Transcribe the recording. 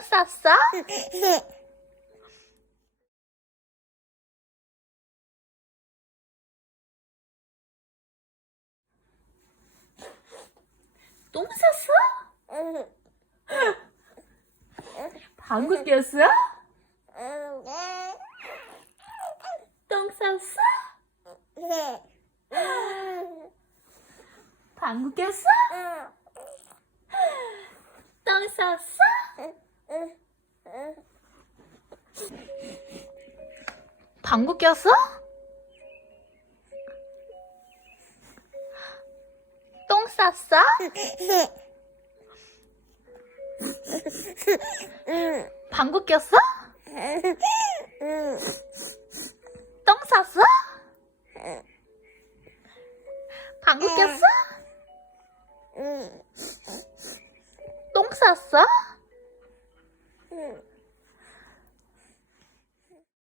쌌어? 똥 쌌어? 방구 꼈어? 똥 쌌어? 방구 꼈어? 똥 쌌어? 방구 꼈어? 똥 쌌어? 방구 꼈어? 똥 쌌어? 방구 꼈어? 똥 쌌어? 嗯。